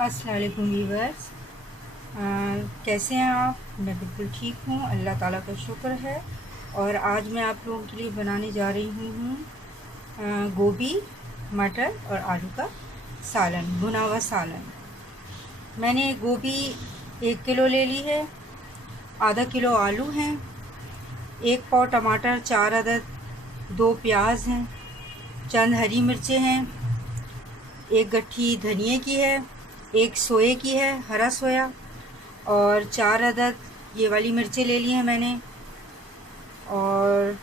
अस्सलाम वालेकुम वीवर्स। कैसे हैं आप? मैं बिल्कुल ठीक हूँ, अल्लाह ताला का शुक्र है। और आज मैं आप लोगों के लिए बनाने जा रही हूँ गोभी, मटर और आलू का सालन, भुना हुआ सालन। मैंने गोभी 1 किलो ले ली है, आधा किलो आलू हैं, 1 पाव टमाटर, 4 अदद, 2 प्याज हैं, चंद हरी मिर्चें हैं, 1 गट्ठी धनिए की है, 1 सोए की है, हरा सोया, और 4 अदद ये वाली मिर्चें ले ली हैं मैंने, और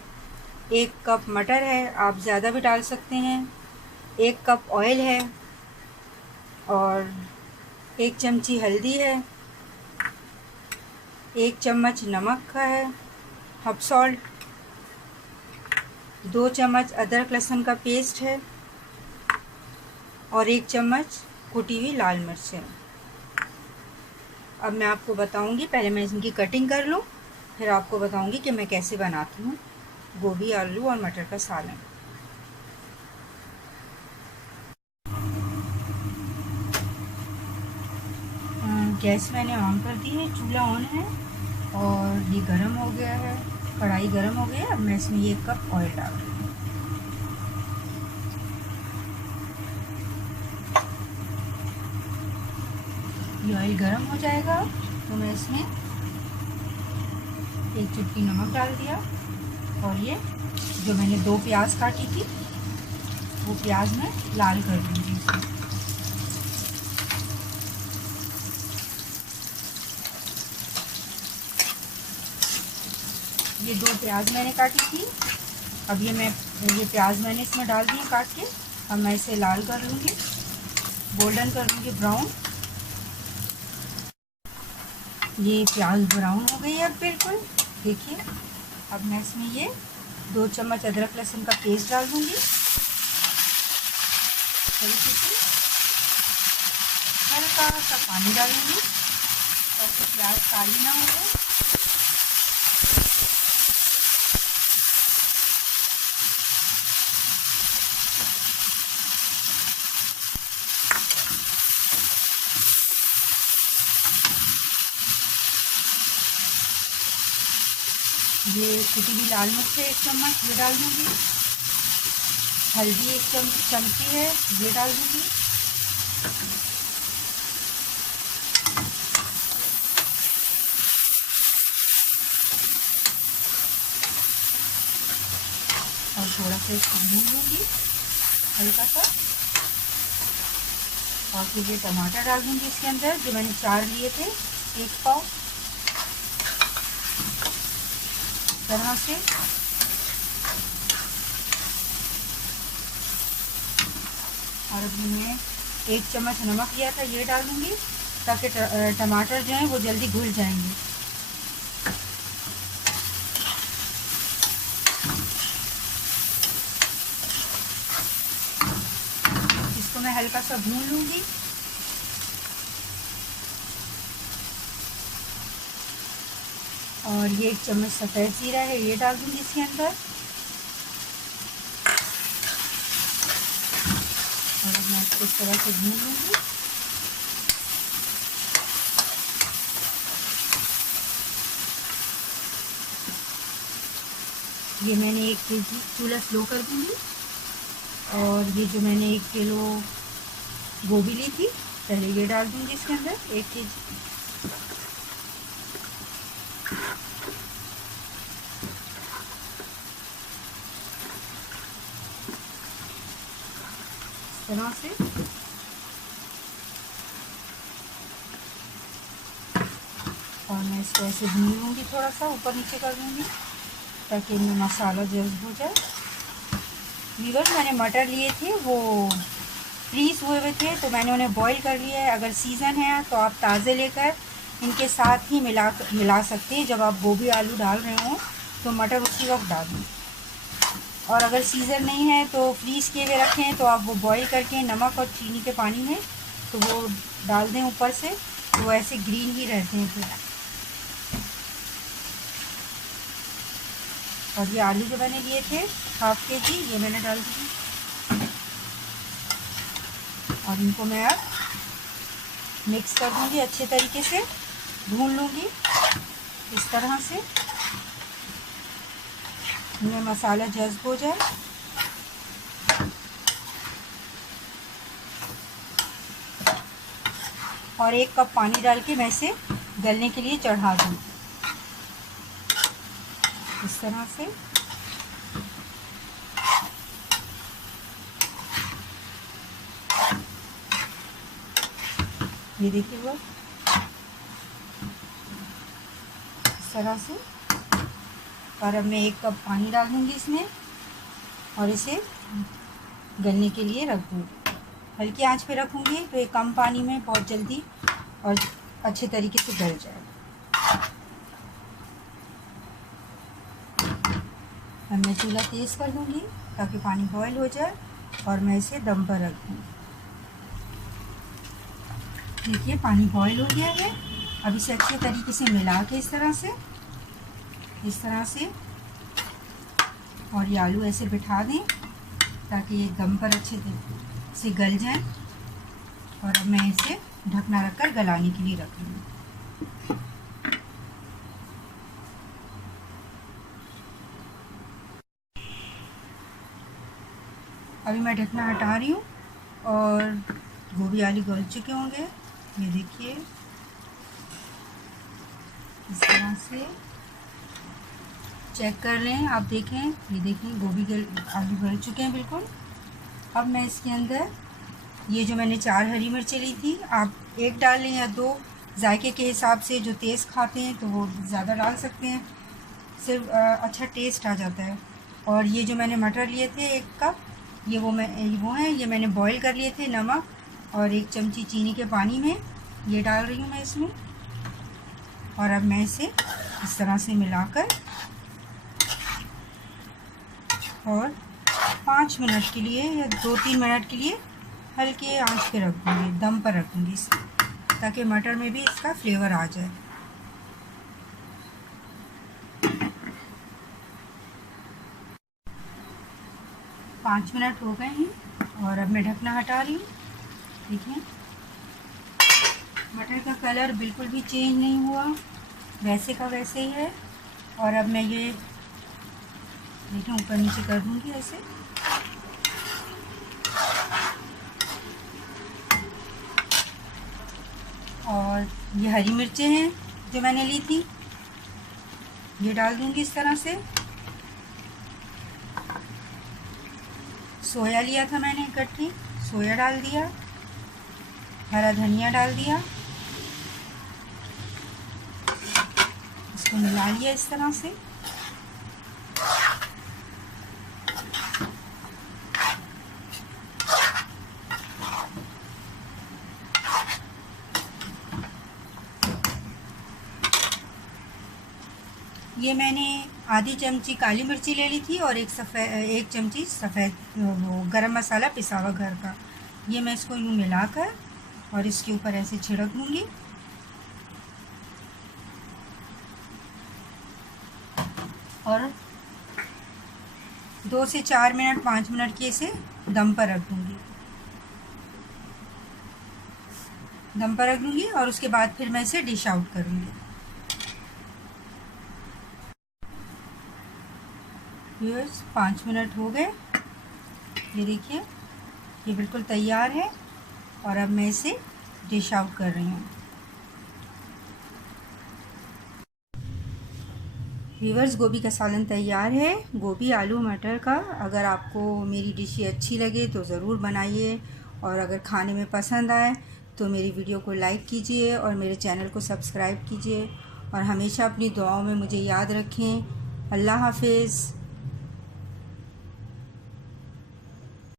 1 कप मटर है, आप ज़्यादा भी डाल सकते हैं, 1 कप ऑयल है, और 1 चमची हल्दी है, 1 चम्मच नमक का है, हब सॉल्ट, 2 चम्मच अदरक लहसुन का पेस्ट है, और 1 चम्मच कुटी हुई लाल मिर्च है। अब मैं आपको बताऊंगी, पहले मैं इनकी कटिंग कर लूँ, फिर आपको बताऊंगी कि मैं कैसे बनाती हूँ गोभी, आलू और मटर का सालन। गैस मैंने ऑन कर दी है, चूल्हा ऑन है और ये गरम हो गया है, कढ़ाई गरम हो गई है। अब मैं इसमें 1 कप ऑयल डाल रही हूँ। ये ऑयल गरम हो जाएगा तो मैं इसमें 1 चुटकी नमक डाल दिया, और ये जो मैंने 2 प्याज काटी थी वो प्याज में लाल कर दूँगी इसमें। ये 2 प्याज मैंने काटी थी, अब ये प्याज मैंने इसमें डाल दी काट के। अब मैं इसे लाल कर लूँगी, गोल्डन कर लूँगी, ब्राउन। ये प्याज ब्राउन हो गई है अब बिल्कुल, देखिए। अब मैं इसमें ये 2 चम्मच अदरक लहसुन का पेस्ट डाल दूँगी तरीके से। हल्का सा पानी डालूँगी ताकि प्याज काली ना हो जाए। ये कुटी हुई लाल मिर्च है 1 चम्मच, ये डाल दूँगी। हल्दी 1 चमची है, ये डाल दूँगी। और थोड़ा सा इसको भून लूँगी हल्का सा, और फिर ये टमाटर डाल दूँगी इसके अंदर, जो मैंने 4 लिए थे, 1 पाव तरह से। और अब मैं 1 चम्मच नमक लिया था, ये डाल दूँगी ताकि टमाटर जो हैं वो जल्दी घुल जाएंगे। इसको मैं हल्का सा भून लूँगी। और ये 1 चम्मच सफ़ेद जीरा है, ये डाल दूँगी इसके अंदर। और अब मैं इसको इस तरह से भून लूँगी। ये मैंने 1 केजी, चूल्हा स्लो कर दूँगी। और ये जो मैंने 1 किलो गोभी ली थी, पहले ये डाल दूँगी इसके अंदर, 1 केजी। तरह से। और मैं इसको ऐसे भून लूँगी, थोड़ा सा ऊपर नीचे कर दूँगी ताकि इनमें मसाला जल्द हो जाए। वीवर्स, मैंने मटर लिए थे, वो फ्रीज़ हुए हुए थे, तो मैंने उन्हें बॉईल कर लिया है। अगर सीज़न है तो आप ताज़े लेकर इनके साथ ही मिला सकते हैं। जब आप गोभी आलू डाल रहे हों तो मटर उसी वक्त डालें। और अगर सीज़न नहीं है तो फ्रीज़ किए हुए रखें, तो आप वो बॉईल करके नमक और चीनी के पानी में तो वो डाल दें ऊपर से, तो वो ऐसे ग्रीन ही रहते हैं फिर। और ये आलू जो मैंने लिए थे 1/2 केजी, ये मैंने डाल दिए। और इनको मैं अब मिक्स कर दूँगी, अच्छे तरीके से भून लूँगी इस तरह से इनमें मसाला जज्ब हो जाए। और 1 कप पानी डाल के मैं इसे गलने के लिए चढ़ा दूँ इस तरह से। ये देखिए वो इस तरह से। और अब मैं 1 कप पानी डाल दूँगी इसमें और इसे गलने के लिए रख दूँगी। हल्की आंच पे रखूँगी तो ये कम पानी में बहुत जल्दी और अच्छे तरीके से गल जाएगा। अब मैं चूल्हा तेज़ कर दूँगी ताकि पानी बॉयल हो जाए और मैं इसे दम पर रख दूँगी। देखिए पानी बॉयल हो गया है। अब इसे अच्छे तरीके से मिला के इस तरह से और ये आलू ऐसे बिठा दें ताकि ये दम पर अच्छे से गल जाए। और अब मैं इसे ढकना रखकर गलाने के लिए रख लूँगी। अभी मैं ढकना हटा रही हूँ और गोभी आलू गल चुके होंगे। ये देखिए इस तरह से चेक कर लें आप, देखें ये देखें गोभी आलू गल चुके हैं बिल्कुल। अब मैं इसके अंदर ये जो मैंने 4 हरी मिर्चें ली थी, आप 1 डाल लें या 2, जायके के हिसाब से। जो तेज़ खाते हैं तो वो ज़्यादा डाल सकते हैं, सिर्फ अच्छा टेस्ट आ जाता है। और ये जो मैंने मटर लिए थे 1 कप, ये वो हैं, ये मैंने बॉईल कर लिए थे नमक और 1 चमची चीनी के पानी में, ये डाल रही हूँ मैं इसमें। और अब मैं इसे इस तरह से मिलाकर और 5 मिनट के लिए या 2-3 मिनट के लिए हल्के आंच पे रख दूँगी, दम पर रख दूँगी इसे, ताकि मटर में भी इसका फ्लेवर आ जाए। पाँच मिनट हो गए हैं और अब मैं ढकना हटा रही हूँ। देखिए मटर का कलर बिल्कुल भी चेंज नहीं हुआ, वैसे का वैसे ही है। और अब मैं ये देखिए ऊपर नीचे कर दूँगी ऐसे। और ये हरी मिर्चें हैं जो मैंने ली थी, ये डाल दूँगी इस तरह से। सोया लिया था मैंने इकट्ठी, सोया डाल दिया, हरा धनिया डाल दिया, इसको मिला लिया इस तरह से। ये मैंने आधी चमची काली मिर्ची ले ली थी और 1 चमची सफ़ेद वो गरम मसाला पिसा हुआ घर का। ये मैं इसको यूँ मिलाकर और इसके ऊपर ऐसे छिड़क दूँगी। और 2 से 4 मिनट 5 मिनट के इसे दम पर रख दूँगी। दम पर रख दूँगी और उसके बाद फिर मैं इसे डिश आउट करूँगी। व्यूअर्स 5 मिनट हो गए, ये देखिए ये बिल्कुल तैयार है। और अब मैं इसे डिश आउट कर रही हूँ। व्यूअर्स गोभी का सालन तैयार है, गोभी आलू मटर का। अगर आपको मेरी डिश अच्छी लगे तो ज़रूर बनाइए, और अगर खाने में पसंद आए तो मेरी वीडियो को लाइक कीजिए और मेरे चैनल को सब्सक्राइब कीजिए। और हमेशा अपनी दुआओं में मुझे याद रखें। अल्लाह हाफिज़।